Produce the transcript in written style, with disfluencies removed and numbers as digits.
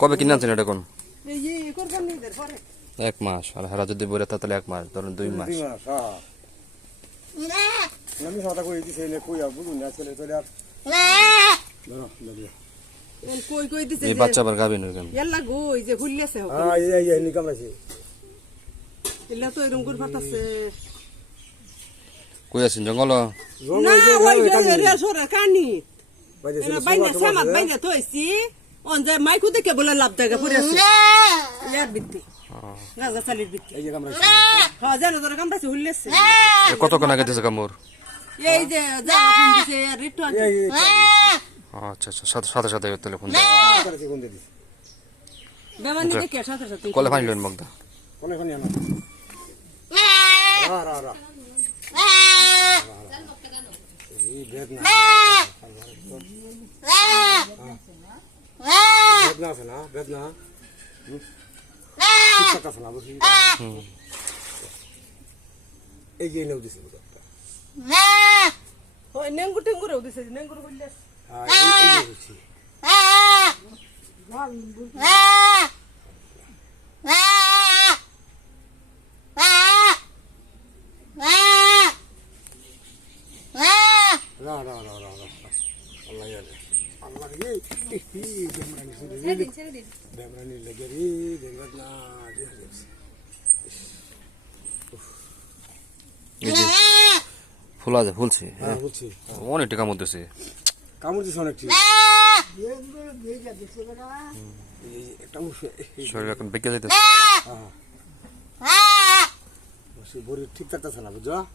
কবে কিনে আনছেন এটা কোন? 1 মাস। আর হারা যদি বলে তাহলে 1 মাস, ধরুন 2 মাস। আমি কথা কই দিছি এলে কই আবু না ছেলে তো আর ধরো ধরো কই দিছে এই বাচ্চা আবার গাবিন হইবেন। এলা গো এই যে হুল্লেছে হ্যাঁ এই নি কামড়াইছে এলা তো এরকম করে ফাটাছে কই আছেন জঙ্গল? না ওই যে রে সরে কানি এনা বাইনা সামাত বাইনা তোইছি অন যে মাইকু দেখে বলে লাভ জায়গা পড়ে আছে ইয়ার বিত্তি রাজা চালির বিত্তি এই যে কামড়াইছে হ্যাঁ জানো তোর কামড়াছে হুল্লেছে কত কোন আগে দিছে কামড়? এই যে জানা ফোন দিছে রিটু আছে আচ্ছা আচ্ছা, সাথে সাথে তাহলে ফোন দাও। কাছে কোন দিছি বেমানি দেখে সাথে সাথে কলে পানি লইন মগদা। কোনে কোনে আনা রা রা রা এই বেদনা বেদনা আছে না বেদনা ঠিক আছে না বুঝি এই যে নেউ দিছে ওই নেঙ্গু টেঙ্গুরেও দিছে নেঙ্গুর হুল্লেছে হ্যাঁ এই যে বুঝছি রা রা রা রা আল্লাহ জানে আল্লাহ রে কি দেমরানি শুনে দেমরানি লাগে রে দেমরানা এই যে ফুল আছে, ফুলছে। হ্যাঁ বুঝছি অনেকটা কামড় দিছে। কামড় দিছে অনেক ঠিক একটা শরীর এখন বেঁকে যাইতেছে। বড়ি ঠিক থাকতেছে না বুঝছো